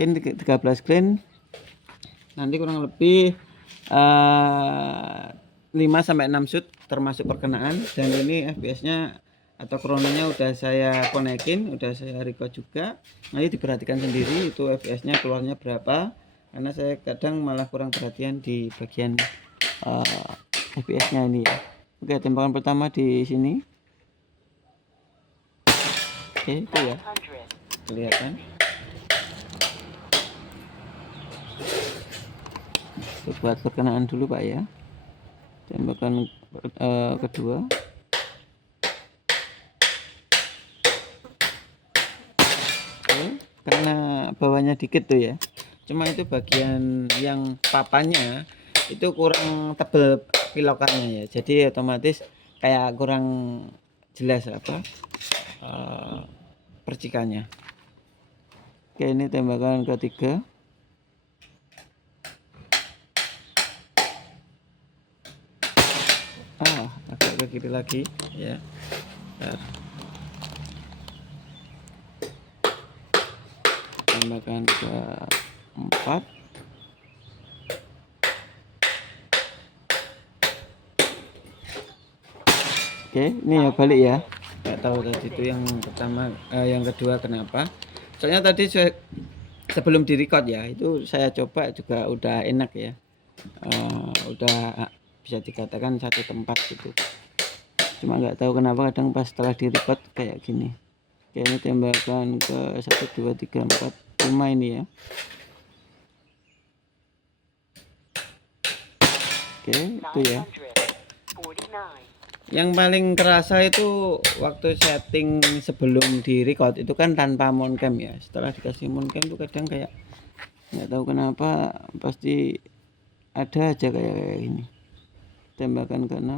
Ini 13 grain nanti kurang lebih 5-6 shoot termasuk perkenaan. Dan ini FPS nya atau krononya udah saya konekin, udah saya record juga. Nanti diperhatikan sendiri itu FPS nya keluarnya berapa, karena saya kadang malah kurang perhatian di bagian FPS nya ini ya. Oke, tembakan pertama di sini. Oke, itu ya kelihatan. Buat perkenaan dulu Pak ya. Tembakan kedua. Oke, karena bawahnya dikit tuh ya, cuma itu bagian yang papanya itu kurang tebel pilokannya ya, jadi otomatis kayak kurang jelas apa percikannya. Oke, ini tembakan ketiga. Agak ke kiri lagi ya. Tembakan keempat. Oke, ini ya balik ya. Nggak tahu tadi itu yang pertama, yang kedua kenapa? Soalnya tadi sebelum di record ya, itu saya coba juga udah enak ya. Udah bisa dikatakan satu tempat gitu. Cuma nggak tahu kenapa kadang pas setelah di record kayak gini. Oke, ini tembakan ke 1, 2, 3, 4, 5 ini ya. Oke, itu ya. Yang paling kerasa itu waktu setting sebelum di record itu kan tanpa mountcam ya. Setelah dikasih mountcam itu kadang kayak nggak tahu kenapa pasti ada aja kayak gini. Tembakan ke-6.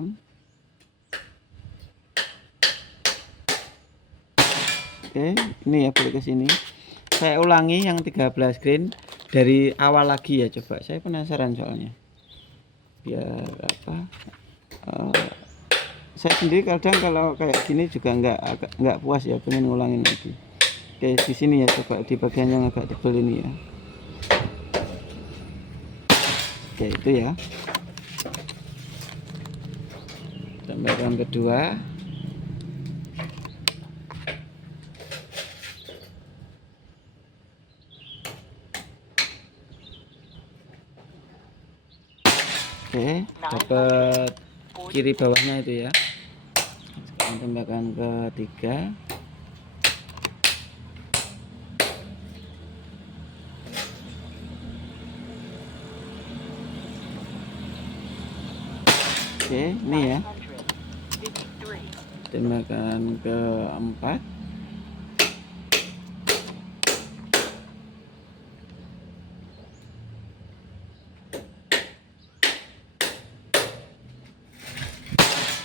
Oke, ini ya balik ke sini. Saya ulangi yang 13 grain dari awal lagi ya, coba. Saya penasaran soalnya. Biar apa? Saya sendiri kadang kalau kayak gini juga nggak puas ya, pengen ngulangin lagi. Oke, di sini ya, coba di bagian yang agak tebal ini ya. Oke, itu ya. Tembakan kedua. Oke, dapat kiri bawahnya itu ya. Sekarang tembakan ketiga. Oke, ini ya. Tembakan keempat.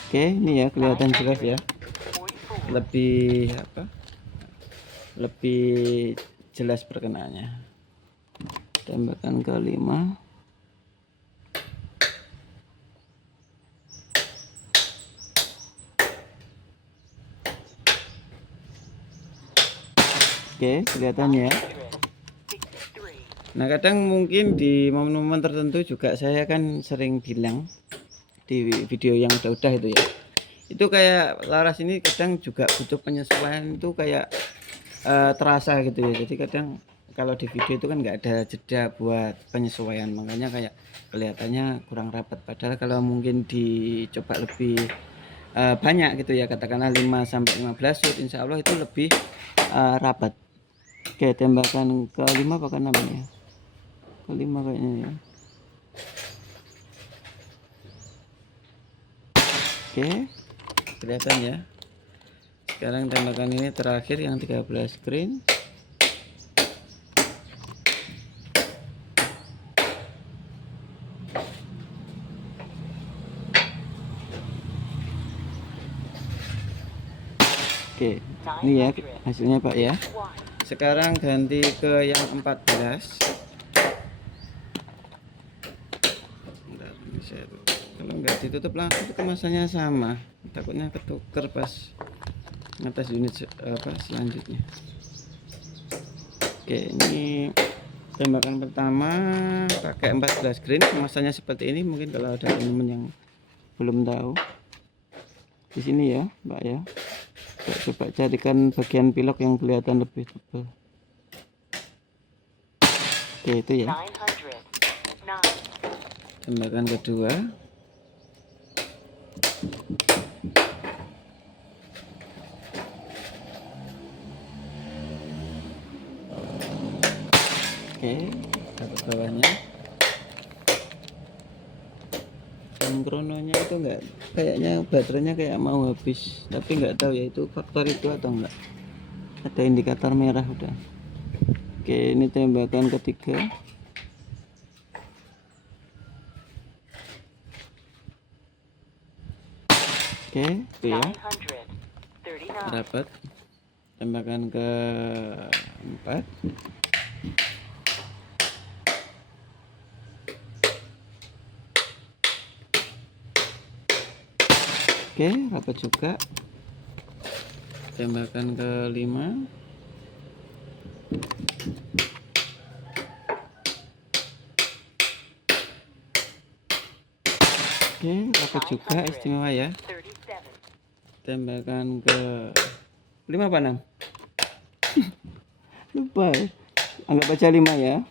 Oke, ini ya kelihatan jelas ya. Lebih apa? Lebih jelas perkenaannya. Tembakan kelima. Oke, kelihatan ya. Nah, kadang mungkin di momen-momen tertentu juga saya kan sering bilang di video yang udah itu ya, itu kayak laras ini kadang juga butuh penyesuaian, itu kayak terasa gitu ya. Jadi kadang kalau di video itu kan nggak ada jeda buat penyesuaian, makanya kayak kelihatannya kurang rapat. Padahal kalau mungkin dicoba lebih banyak gitu ya, katakanlah 5-15 shoot, insya Allah itu lebih rapat. Oke, tembakan ke-5 apa ke-6 ya? Ke-5 kayaknya ya. Oke, kelihatan ya. Sekarang tembakan ini terakhir yang 13 grain. Oke, ini ya hasilnya Pak ya. Sekarang ganti ke yang 14. Kalau nggak ditutup langsung itu kemasannya sama, takutnya ketuker pas ngetes unit apa selanjutnya. Oke, ini Tembakan pertama pakai 14 green, kemasannya seperti ini. Mungkin kalau ada teman-teman yang belum tahu, di sini ya Mbak ya. Coba carikan bagian pilok yang kelihatan lebih tebal. Oke, itu ya. Tembakan kedua. Oke, dapat bawahnya. Krononya itu enggak, kayaknya baterainya kayak mau habis, tapi nggak tahu ya itu faktor itu atau enggak. Ada indikator merah udah. Oke, ini tembakan ketiga. Oke, itu ya. Dapat. Tembakan keempat. Oke, rapat juga. Tembakan kelima. Oke, rapat juga, istimewa ya. Tembakan ke 5 apa 6? Lupa. Anggap aja 5 ya.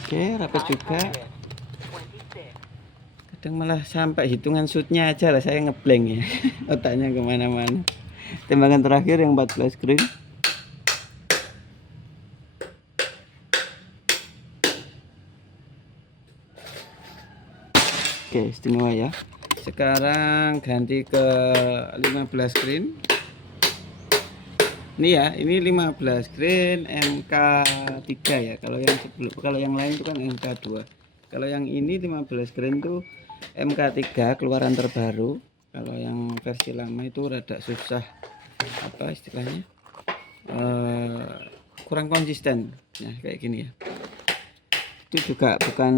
Oke, rapat juga. Kadang malah sampai hitungan shootnya aja lah saya ngeblank ya. Otaknya kemana-mana. Tembakan terakhir yang 14 green. Oke, istimewa ya. Sekarang ganti ke 15 green. Ini ya, ini 15 green MK3 ya. Kalau yang sebelum, kalau yang lain itu kan MK2. Kalau yang ini 15 green tuh MK3 keluaran terbaru. Kalau yang versi lama itu rada susah, apa istilahnya, kurang konsisten ya, kayak gini ya. Itu juga bukan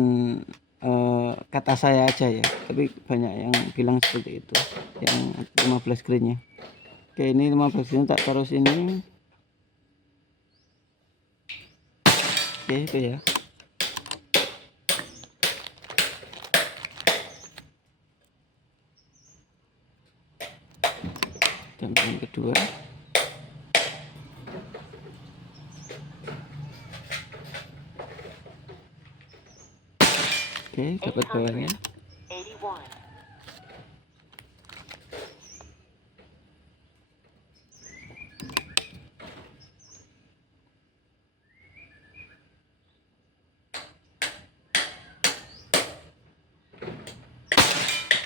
kata saya aja ya, tapi banyak yang bilang seperti itu, yang 15 greennya. Oke, ini 15 green tak taruh sini. Oke, itu ya. Tembakan kedua. Oke, dapat bawahnya.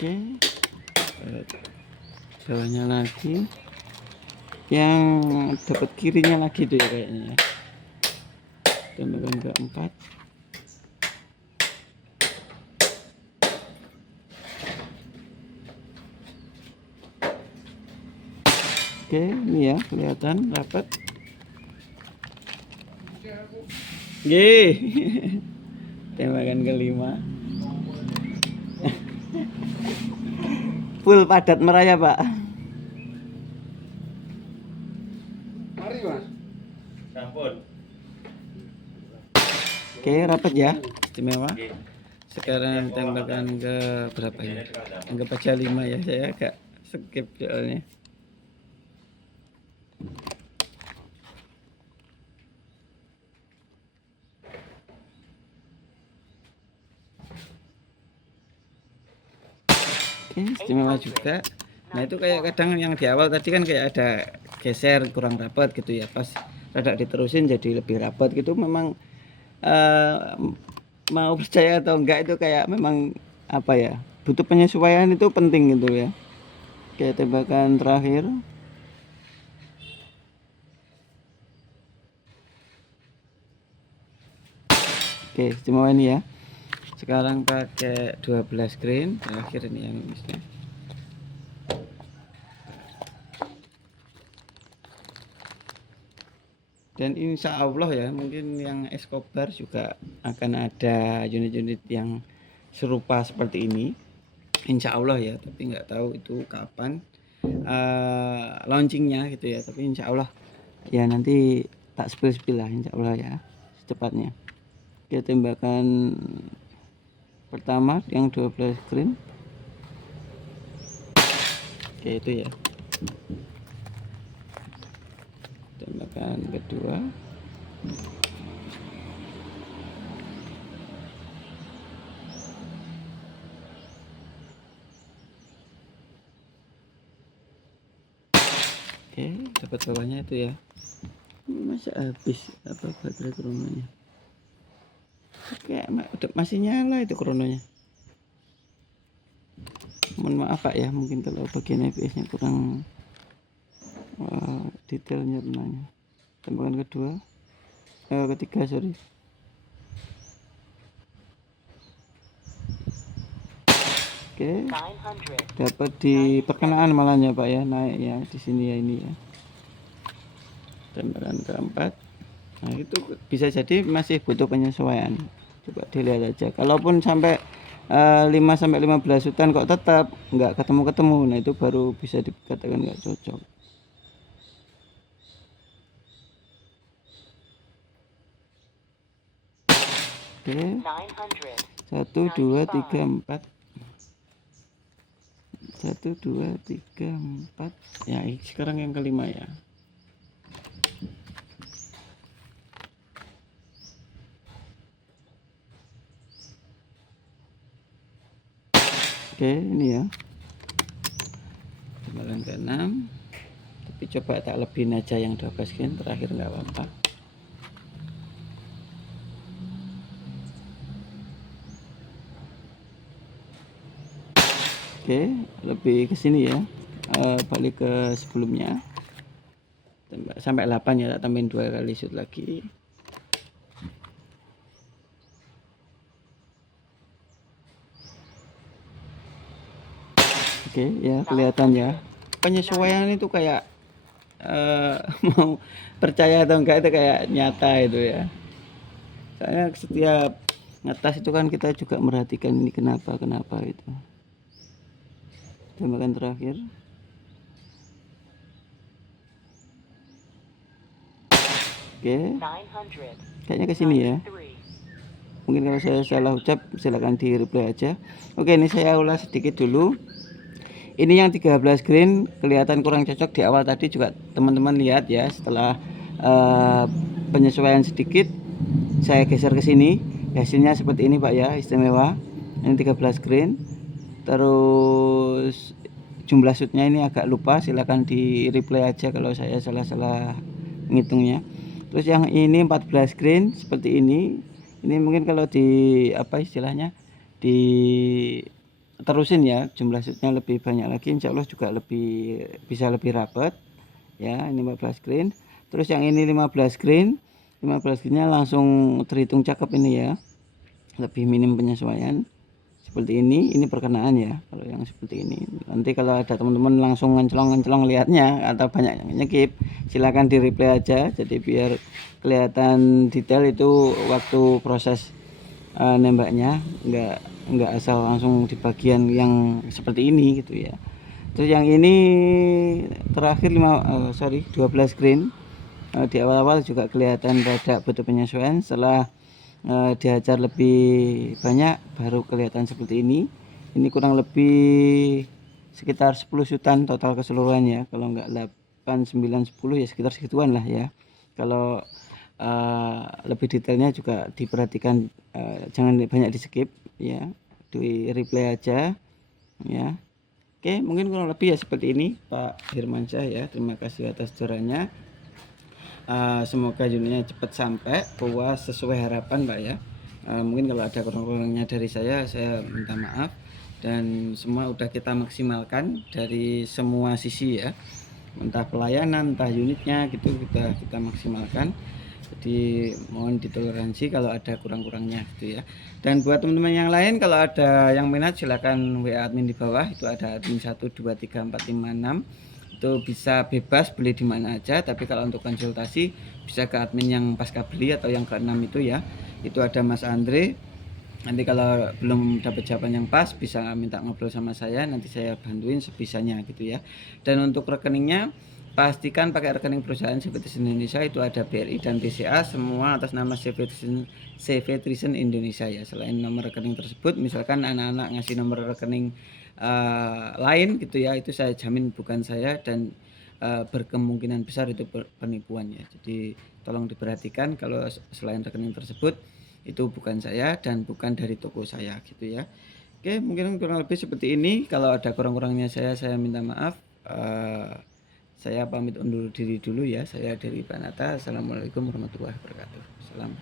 Oke, bawahnya lagi, yang dapat kirinya lagi tuh ya kayaknya. Tembakan keempat. Oke, ini ya kelihatan rapat. Yeay. Tembakan kelima. Full padat meraya, Pak. Mari, Mas. Sampun. Oke, rapat ya. Istimewa. Sekarang tembakan ke berapa ya? Anggap aja 5 ya. Saya agak skip soalnya. Oke, istimewa juga. Nah, itu kayak kadang yang di awal tadi kan kayak ada geser kurang rapat gitu ya. Pas rada diterusin jadi lebih rapat gitu. Memang mau percaya atau enggak itu kayak memang apa ya, butuh penyesuaian, itu penting gitu ya. Kayak tembakan terakhir. Oke, istimewa ini ya. Sekarang pakai 12 green terakhir ini yang misalnya. Dan insya Allah ya, mungkin yang Escobar juga akan ada unit-unit yang serupa seperti ini, insya Allah ya, tapi nggak tahu itu kapan launchingnya gitu ya, tapi insya Allah ya nanti tak spill lah insya Allah ya secepatnya. Oke, tembakan pertama yang 12 green. Oke, itu ya. Tembakan kedua. Oke, dapat bawahnya itu ya. Masa habis apa baterai krononya? Oke, masih nyala itu krononya. Mohon maaf Pak ya, mungkin kalau bagian FPS nya kurang detailnya benarnya. Tembakan kedua, ketiga sorry. Oke, dapat di perkenaan malahnya Pak ya, naik ya di sini ya ini ya. Tembakan keempat, nah itu bisa jadi masih butuh penyesuaian, coba dilihat aja. Kalaupun sampai 5-15 hutan kok tetap nggak ketemu, nah itu baru bisa dikatakan nggak cocok. Oke, 1 2 3 4 1 2 3 4 ya, sekarang yang kelima ya. Oke, ini ya tembakan ke-6, tapi coba tak lebihin aja yang 12 green terakhir nggak apa-apa. Oke, lebih ke sini ya, balik ke sebelumnya, tembak sampai 8 ya, tak tambahin 2 kali shoot lagi. Oke ya, kelihatan ya penyesuaian itu kayak mau percaya atau enggak itu kayak nyata itu ya. Soalnya setiap ngetas itu kan kita juga merhatikan ini kenapa itu. Tembakan terakhir. Oke, kayaknya ke sini ya. Mungkin kalau saya salah ucap silahkan di replay aja. Oke, ini saya ulas sedikit dulu. Ini yang 13 green kelihatan kurang cocok di awal tadi, juga teman-teman lihat ya. Setelah penyesuaian sedikit saya geser ke sini, hasilnya seperti ini Pak ya, istimewa. Ini 13 green. Terus jumlah shootnya ini agak lupa, silahkan di replay aja kalau saya salah ngitungnya. Terus yang ini 14 green seperti ini mungkin kalau di apa istilahnya di terusin ya, jumlah shootnya lebih banyak lagi, insya Allah juga bisa lebih rapat ya. Ini 14 green. Terus yang ini 15 green nya langsung terhitung cakep ini ya, lebih minim penyesuaian seperti ini perkenaan ya. Kalau yang seperti ini nanti kalau ada teman-teman langsung ngecelong lihatnya atau banyak yang nyekip, silakan di replay aja, jadi biar kelihatan detail itu waktu proses nembaknya, enggak asal langsung di bagian yang seperti ini gitu ya. Terus yang ini terakhir 12 green, di awal-awal juga kelihatan rada butuh penyesuaian. Setelah diajar lebih banyak baru kelihatan seperti ini kurang lebih sekitar 10 shootan total keseluruhannya, kalau enggak 8, 9, 10 ya sekitar segituan lah ya. Kalau lebih detailnya juga diperhatikan, jangan banyak di skip ya, di replay aja ya. Oke, mungkin kurang lebih ya seperti ini Pak Hirmansyah ya. Terima kasih atas sarannya. Semoga unitnya cepat sampai puas sesuai harapan Pak ya. Mungkin kalau ada kurang-kurangnya dari saya minta maaf, dan semua udah kita maksimalkan dari semua sisi ya, entah pelayanan entah unitnya gitu kita maksimalkan. Jadi mohon ditoleransi kalau ada kurang-kurangnya gitu ya. Dan buat teman-teman yang lain kalau ada yang minat silakan WA admin di bawah, itu ada admin 1 2 3 4 5 6, itu bisa bebas beli di mana aja. Tapi kalau untuk konsultasi bisa ke admin yang pasca beli atau yang ke-6 itu ya, itu ada Mas Andre. Nanti kalau belum dapat jawaban yang pas bisa minta ngobrol sama saya, nanti saya bantuin sebisanya gitu ya. Dan untuk rekeningnya pastikan pakai rekening perusahaan CV Trison Indonesia, itu ada BRI dan BCA semua atas nama CV Trison Indonesia ya. Selain nomor rekening tersebut, misalkan anak-anak ngasih nomor rekening lain gitu ya, itu saya jamin bukan saya dan berkemungkinan besar itu penipuan ya. Jadi tolong diperhatikan kalau selain rekening tersebut itu bukan saya dan bukan dari toko saya gitu ya. Oke, mungkin kurang lebih seperti ini. Kalau ada kurang-kurangnya saya minta maaf. Saya pamit undur diri dulu ya. Saya dari Pranata. Assalamualaikum warahmatullahi wabarakatuh. Salam.